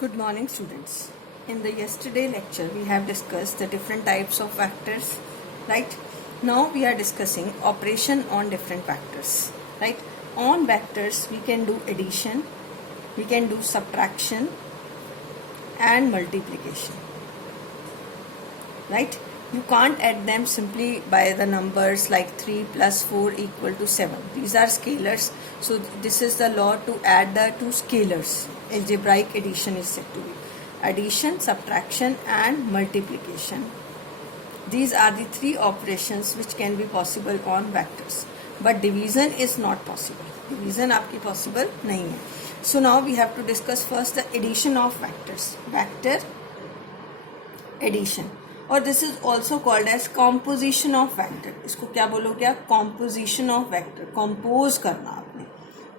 Good morning, students. In the yesterday lecture, we have discussed the different types of vectors, right? Now we are discussing operation on different vectors, right? On vectors, we can do addition, we can do subtraction and multiplication, right? You can't add them simply by the numbers like 3 plus 4 equal to 7. These are scalars. So this is the law to add the two scalars. Algebraic addition is said to be. Addition, subtraction and multiplication. These are the three operations which can be possible on vectors. But division is not possible. Division आपकी possible नहीं है. So now we have to discuss first the addition of vectors. Vector addition. और this is also called as composition of vector. इसको क्या बोलोगे आप? Composition of vector. Compose करना आपने.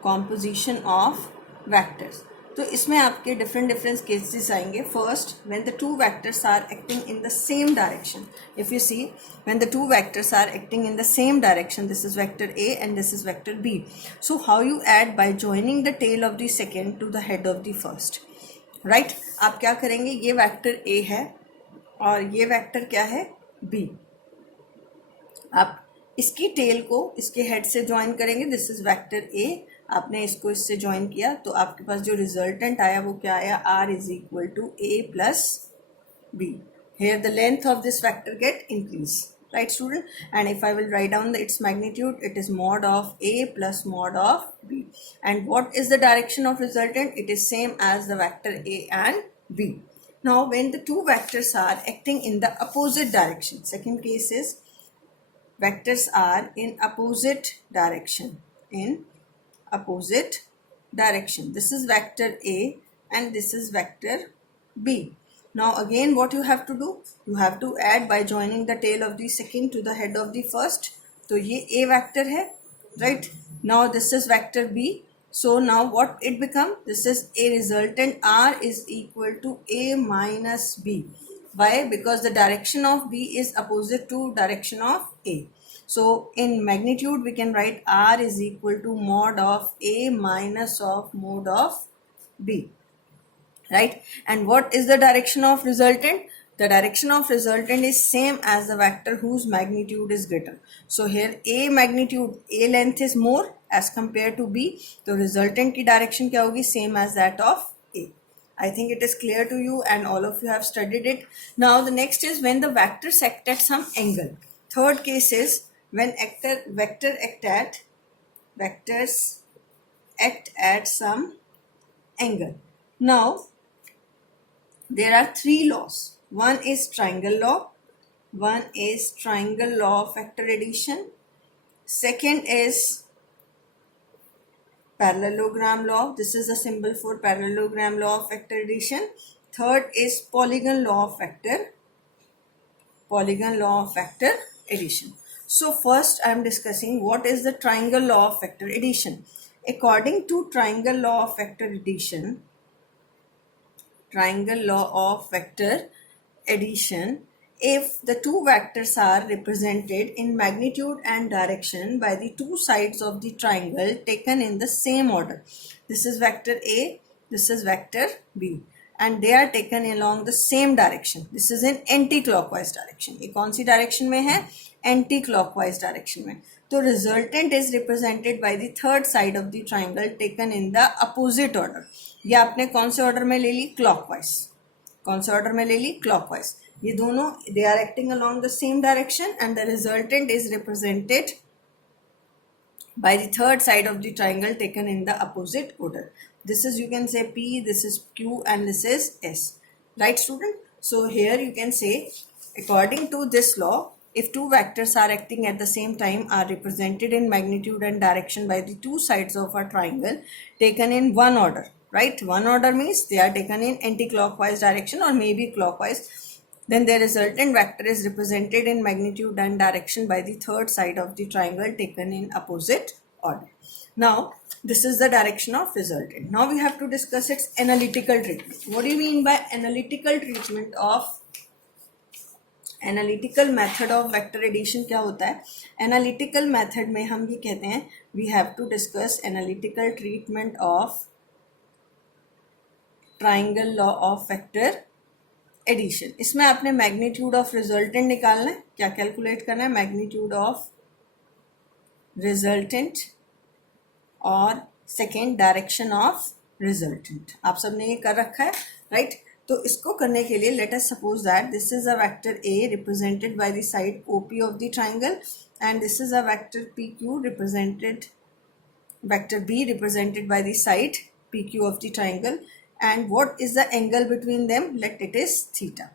Composition of vectors. तो इसमें आपके डिफरेंट डिफरेंट केसेस आएंगे. First, when the two vectors are acting in the same direction. If you see, when the two vectors are acting in the same direction, this is vector A and this is vector B. So how you add? By joining the tail of the second to the head of the first. Right, आप क्या करेंगे? ये vector A है और ये vector क्या है? B. आप इसकी टेल को इसके हेड से ज्वाइन करेंगे. दिस इज वेक्टर ए. आपने इसको इससे ज्वाइन किया तो आपके पास जो रिजल्टेंट आया वो क्या आया? R is equal to A plus B. Here the length of this vector get increase. Right, student? And if I will write down its magnitude, it is mod of A plus mod of B. And what is the direction of resultant? It is same as the vector A and B. Now, when the two vectors are acting in the opposite direction, second case is vectors are in opposite direction. In opposite direction. This is vector A and this is vector B. Now again what you have to do? You have to add by joining the tail of the second to the head of the first. तो ये A vector है, right? Now this is vector B. So now what it become? This is A resultant R is equal to A minus B. Why? Because the direction of B is opposite to direction of A. So in magnitude we can write R is equal to mod of A minus of mod of B. Right? And what is the direction of resultant? The direction of resultant is same as the vector whose magnitude is greater. So here A magnitude, A length is more as compared to B. So resultant की direction क्या होगी? Same as that of A. I think it is clear to you and all of you have studied it. Now the next is when the vectors act at some angle. Third case is when vectors act at some angle. Now there are three laws. One is triangle law. One is triangle law of vector addition. Second is parallelogram law. This is the symbol for parallelogram law of vector addition. Third is polygon law of vector addition. So first I am discussing what is the triangle law of vector addition. According to triangle law of vector addition, if the two vectors are represented in magnitude and direction by the two sides of the triangle taken in the same order. This is vector A, this is vector B, and they are taken along the same direction. This is in anti-clockwise direction. ये कौन सी direction में है? Anti-clockwise direction में. तो resultant is represented by the third side of the triangle taken in the opposite order. ये आपने कौन से ऑर्डर में ले ली? क्लॉकवाइज. कौन से ऑर्डर में ले ली? क्लॉकवाइज. ये दोनों they are acting along the same direction and the resultant is represented by the third side of the triangle taken in the opposite order. This is, you can say P, this is Q and this is S. Right, student? So here you can say according to this law, if two vectors are acting at the same time are represented in magnitude and direction by the two sides of a triangle taken in one order. Right? One order means they are taken in anti-clockwise direction or maybe clockwise. Then the resultant vector is represented in magnitude and direction by the third side of the triangle taken in opposite order. Now, this is the direction of resultant. Now we have to discuss its analytical treatment. What do you mean by analytical treatment of analytical method of vector addition? क्या होता है analytical method में? हम ये कहते हैं we have to discuss analytical treatment of triangle law of vector addition. इसमें आपने मैग्नीट्यूड ऑफ रिजल्टेंट निकालना है। क्या कैलकुलेट करना है? मैग्नीट्यूड ऑफ रिजल्टेंट और सेकेंड डायरेक्शन ऑफ रिजल्टेंट। आप सबने ये कर रखा है, राइट? तो इसको करने के लिए let us suppose that this is a vector A represented by the side OP of the triangle and this is a vector PQ represented, vector B represented by the side PQ of the triangle, and what is the angle between them? Let it is theta.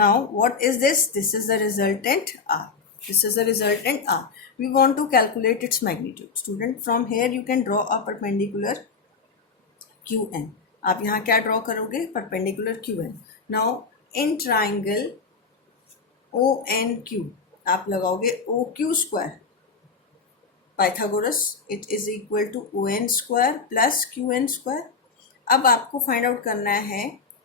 Now what is this? This is the resultant R. This is the resultant R. We want to calculate its magnitude. Student, from here you can draw a perpendicular QN. आप यहाँ क्या draw करोगे? Perpendicular QN. Now in triangle ONQ आप लगाओगे OQ square Pythagoras, it is equal to ON square plus QN square. अब आपको find out करना है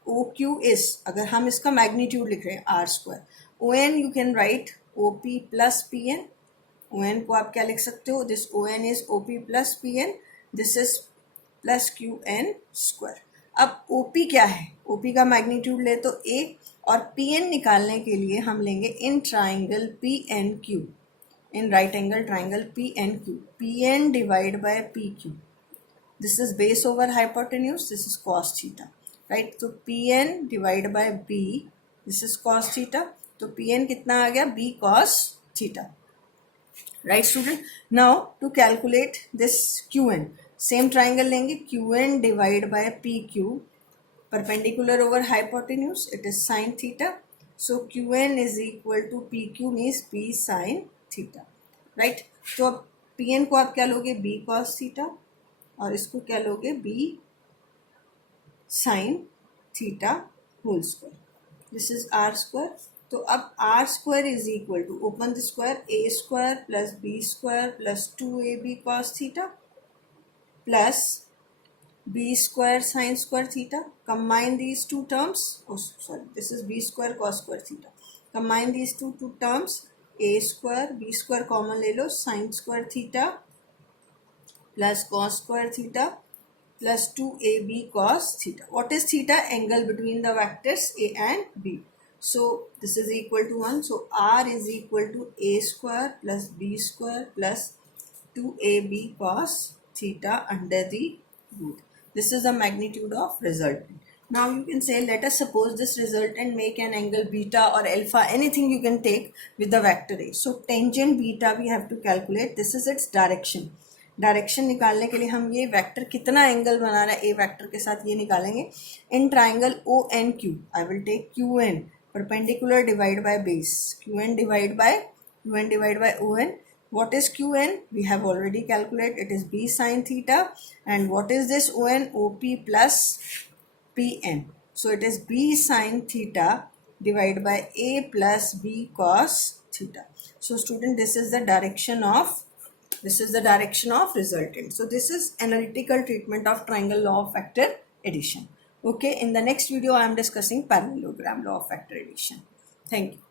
OQ इज, अगर हम इसका मैग्नीट्यूड लिख रहे हैं R square, ON you can write OP plus PN। ON को आप क्या लिख सकते हो? This ON is OP plus PN, this is plus QN square. अब OP क्या है? OP का मैग्नीट्यूड ले तो A, और PN निकालने के लिए हम लेंगे in triangle PNQ, in right angle triangle PNQ, PN divide by PQ। This is base over hypotenuse, this is cos theta, right? तो PN divide by B, this is cos theta. तो PN कितना आ गया? B cos theta, right student? Now to calculate this QN, same triangle लेंगे, QN divide by PQ, perpendicular over hypotenuse, it is sin theta. So QN is equal to PQ means P sin theta, right? तो अब PN को आप क्या लोगे? B cos theta, और इसको क्या लोगे? B sin theta whole square. This is R square. तो अब R square is equal to, open the square, A square plus B square plus 2AB cos theta plus B square sin square theta. Combine these two terms. Oh, sorry, this is B square cos square theta. Combine these two terms. A square, B square common ले लो, sin square theta plus cos square theta plus 2AB cos theta. What is theta? Angle between the vectors A and B. So this is equal to 1. So R is equal to A square plus B square plus 2AB cos theta under the root. This is the magnitude of resultant. Now you can say, let us suppose this resultant make an angle beta or alpha, anything you can take with the vector A. So tangent beta we have to calculate. This is its direction. Direction निकालने के लिए हम ये vector कितना angle बना रहा है ए vector के साथ ये निकालेंगे। In triangle ONQ I will take QN perpendicular divide by base, QN divide by ON. What is QN? We have already calculated. It is B sin theta. And what is this ON? OP plus PN. So it is B sin theta divided by A plus B cos theta. So student, this is the direction of resultant. So this is analytical treatment of triangle law of vector addition. Okay, in the next video I am discussing parallelogram law of vector addition. Thank you.